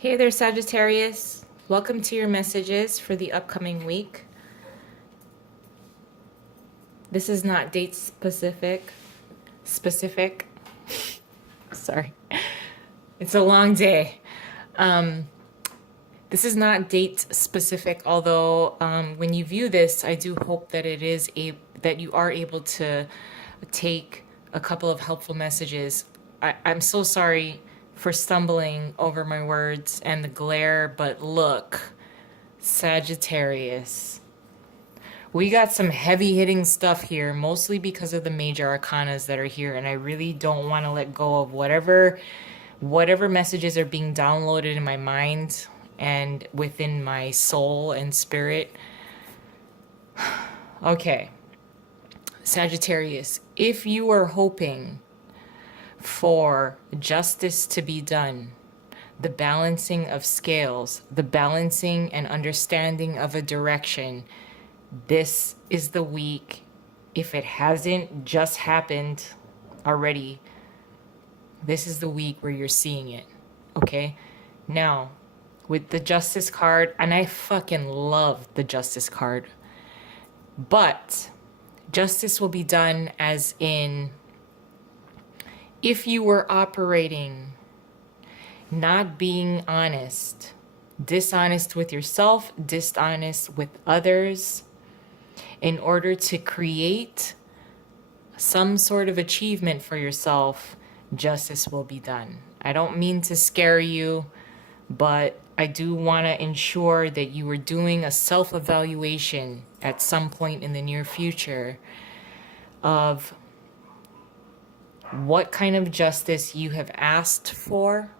Hey there, Sagittarius. Welcome to your messages for the upcoming week. This is not date specific. Sorry. It's a long day. This is not date specific, although when you view this, I do hope that that you are able to take a couple of helpful messages. I'm so sorry for stumbling over my words and the glare, but look, Sagittarius. We got some heavy hitting stuff here, mostly because of the major arcanas that are here, and I really don't want to let go of whatever messages are being downloaded in my mind and within my soul and spirit. Okay, Sagittarius, if you are hoping for justice to be done, the balancing of scales, the balancing and understanding of a direction, this is the week. If it hasn't just happened already, this is the week where you're seeing it. Okay? Now, with the Justice card, and I fucking love the Justice card, but justice will be done as in if you were operating not being honest, dishonest with yourself, dishonest with others, in order to create some sort of achievement for yourself, justice will be done. I don't mean to scare you, but I do want to ensure that you are doing a self-evaluation at some point in the near future of what kind of justice you have asked for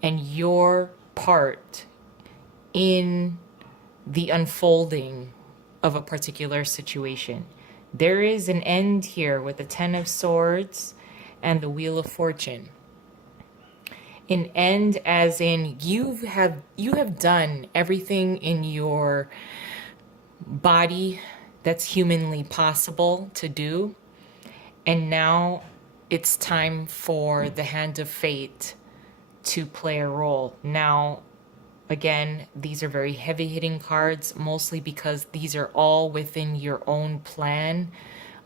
and your part in the unfolding of a particular situation. There is an end here with the Ten of Swords and the Wheel of Fortune. An end as in you have done everything in your body that's humanly possible to do, and now it's time for the hand of fate to play a role. Now, again, these are very heavy-hitting cards, mostly because these are all within your own plan,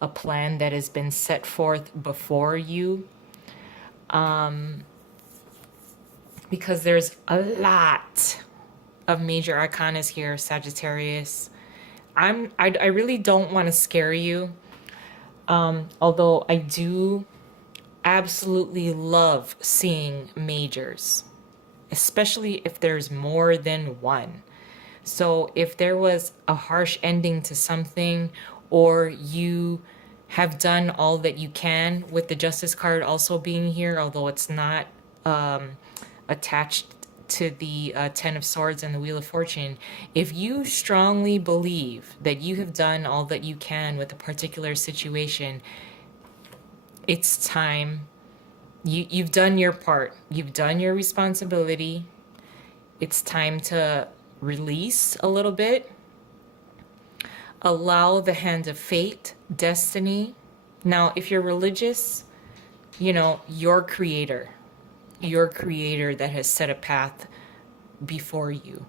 a plan that has been set forth before you. Because there's a lot of major arcanas here, Sagittarius. I really don't want to scare you, although I do absolutely love seeing majors, especially if there's more than one. So if there was a harsh ending to something, or you have done all that you can, with the Justice card also being here, although it's not attached to the Ten of Swords and the Wheel of Fortune, if you strongly believe that you have done all that you can with a particular situation, it's time. You've done your part. You've done your responsibility. It's time to release a little bit. Allow the hand of fate, destiny. Now, if you're religious, your creator that has set a path before you,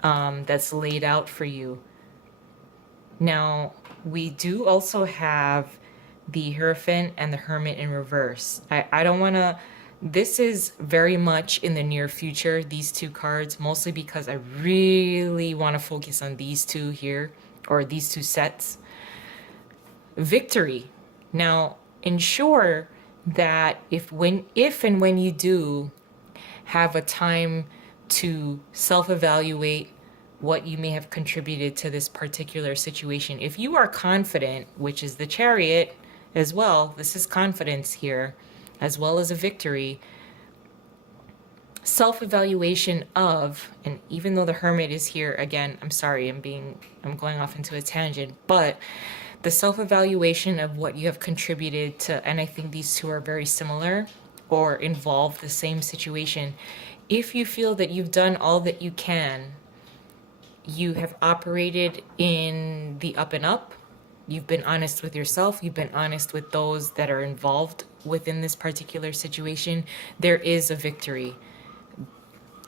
that's laid out for you. Now, we do also have the Hierophant and the Hermit in reverse. I don't want to, this is very much in the near future, these two cards, mostly because I really want to focus on these two here, or these two sets. Victory. Now, ensure that if and when you do have a time to self-evaluate what you may have contributed to this particular situation, if you are confident, which is the Chariot as well, this is confidence here, as well as a victory, self-evaluation of, and even though the Hermit is here, again, I'm sorry, I'm going off into a tangent, but the self-evaluation of what you have contributed to, and I think these two are very similar or involve the same situation. If you feel that you've done all that you can, you have operated in the up and up, you've been honest with yourself, you've been honest with those that are involved within this particular situation, there is a victory.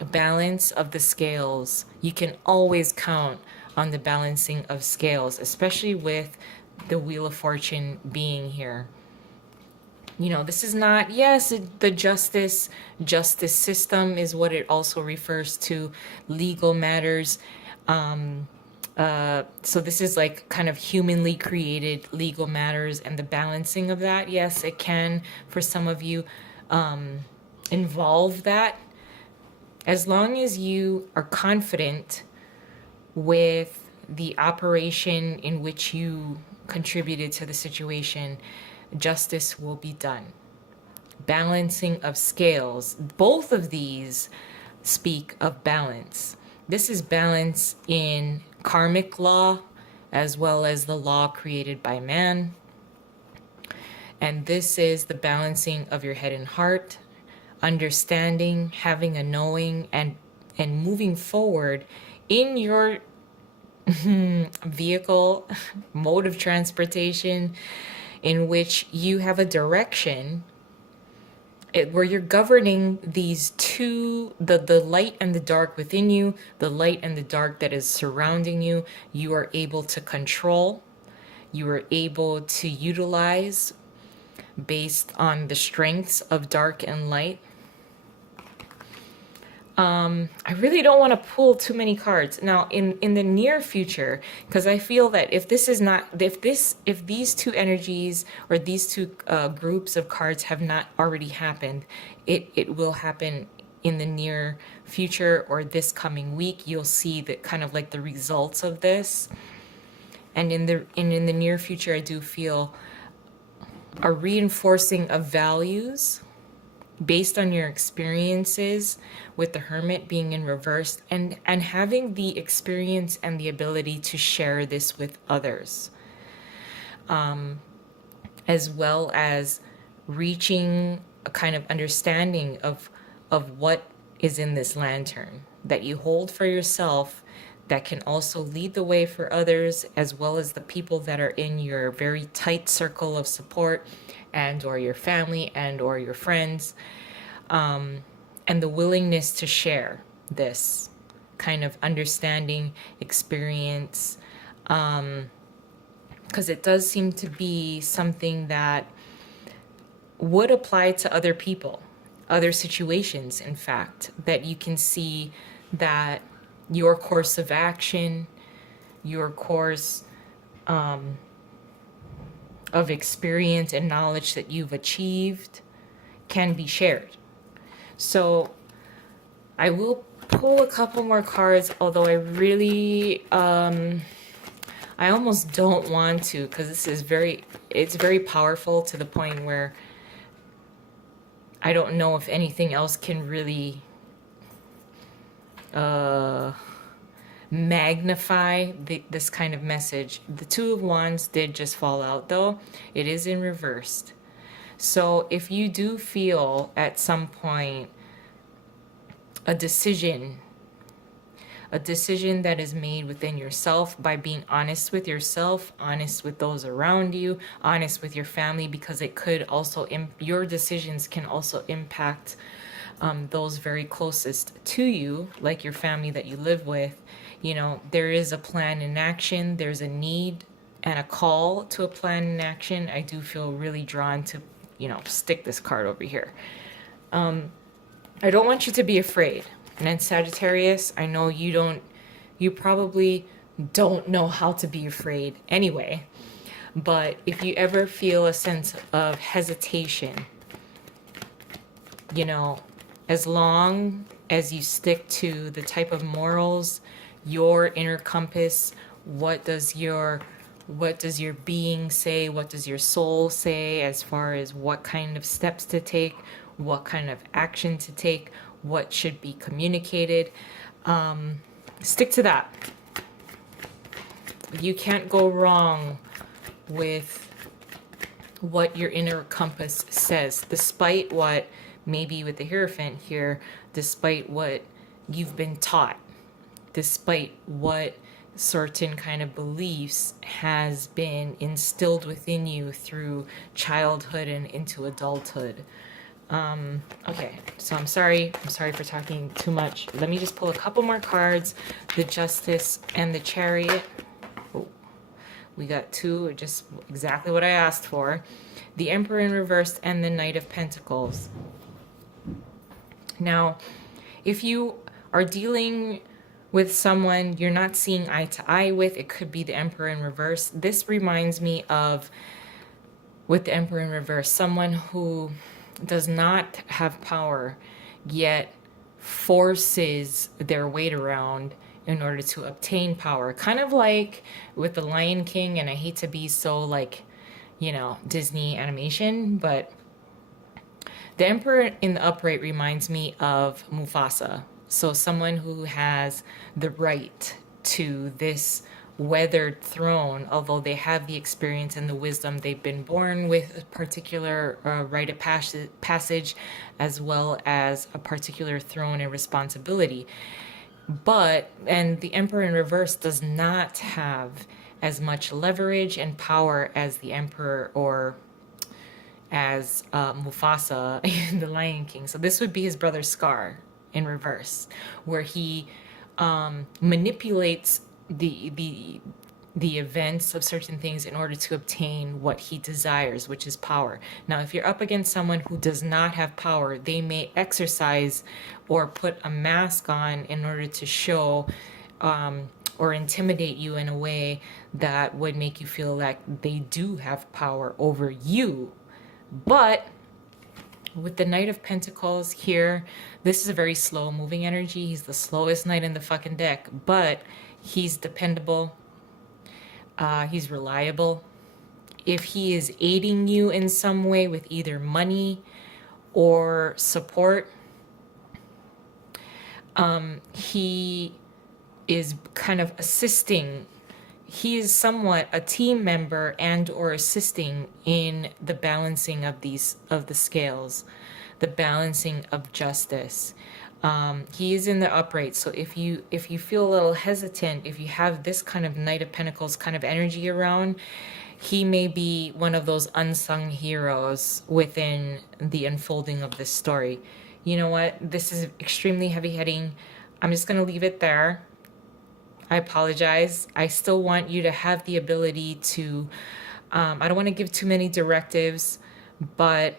A balance of the scales. You can always count on the balancing of scales, especially with the Wheel of Fortune being here. You know, this is not, yes, the justice system is what it also refers to, legal matters. So this is like kind of humanly created legal matters and the balancing of that. Yes, it can, for some of you, involve that. As long as you are confident with the operation in which you contributed to the situation, justice will be done. Balancing of scales. Both of these speak of balance. This is balance in karmic law as well as the law created by man. And this is the balancing of your head and heart, understanding, having a knowing, and moving forward in your vehicle, mode of transportation, in which you have a direction where you're governing these two, the light and the dark within you, the light and the dark that is surrounding you. You are able to control, you are able to utilize based on the strengths of dark and light. I really don't want to pull too many cards now in the near future, because I feel that if these two energies or these two groups of cards have not already happened, it will happen in the near future or this coming week. You'll see that kind of like the results of this, and in the near future, I do feel a reinforcing of values based on your experiences with the Hermit being in reverse, and having the experience and the ability to share this with others, as well as reaching a kind of understanding of what is in this lantern that you hold for yourself, that can also lead the way for others, as well as the people that are in your very tight circle of support, and or your family, and or your friends, and the willingness to share this kind of understanding, experience, because it does seem to be something that would apply to other people, other situations, in fact, that you can see that your course of action, your course of experience and knowledge that you've achieved can be shared. So I will pull a couple more cards, although I really, I almost don't want to, because this is it's very powerful to the point where I don't know if anything else can really magnify this kind of message. The Two of Wands did just fall out, though. It is in reversed. So if you do feel at some point a decision that is made within yourself by being honest with yourself, honest with those around you, honest with your family, because it could also, your decisions can also impact those very closest to you, like your family that you live with. You know, there is a plan in action. There's a need and a call to a plan in action. I do feel really drawn to, stick this card over here. I don't want you to be afraid. And then Sagittarius, I know you probably don't know how to be afraid anyway. But if you ever feel a sense of hesitation, as long as you stick to the type of morals, your inner compass, what does your being say, what does your soul say, as far as what kind of steps to take, what kind of action to take, what should be communicated, stick to that. You can't go wrong with what your inner compass says, despite what, maybe with the Hierophant here, despite what you've been taught, despite what certain kind of beliefs has been instilled within you through childhood and into adulthood. Okay, so I'm sorry for talking too much. Let me just pull a couple more cards. The Justice and the Chariot. Oh, we got two, just exactly what I asked for. The Emperor in reverse and the Knight of Pentacles. Now, if you are dealing with someone you're not seeing eye to eye with, it could be the Emperor in reverse. This reminds me of, with the Emperor in reverse, someone who does not have power yet forces their weight around in order to obtain power. Kind of like with the Lion King, and I hate to be so like, you know, Disney animation, but the Emperor in the upright reminds me of Mufasa. So someone who has the right to this weathered throne, although they have the experience and the wisdom, they've been born with a particular rite of passage, as well as a particular throne and responsibility. And the Emperor in reverse does not have as much leverage and power as the Emperor, or as Mufasa in The Lion King. So this would be his brother Scar in reverse, where he manipulates the events of certain things in order to obtain what he desires, which is power. Now, if you're up against someone who does not have power, they may exercise or put a mask on in order to show or intimidate you in a way that would make you feel like they do have power over you. But with the Knight of Pentacles here, this is a very slow moving energy. He's the slowest knight in the fucking deck, but he's dependable. He's reliable. If he is aiding you in some way with either money or support, he is kind of assisting. He is somewhat a team member and or assisting in the balancing of the scales, the balancing of justice. He is in the upright. So if you feel a little hesitant, if you have this kind of Knight of Pentacles kind of energy around, he may be one of those unsung heroes within the unfolding of this story. You know what? This is extremely heavy hitting. I'm just going to leave it there. I apologize. I still want you to have the ability to, I don't want to give too many directives, but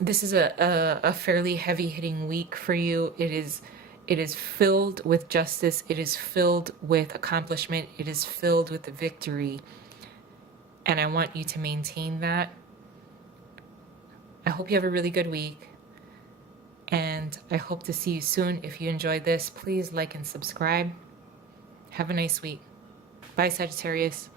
this is a fairly heavy hitting week for you. It is filled with justice. It is filled with accomplishment. It is filled with victory. And I want you to maintain that. I hope you have a really good week. And I hope to see you soon. If you enjoyed this, please like and subscribe. Have a nice week. Bye, Sagittarius.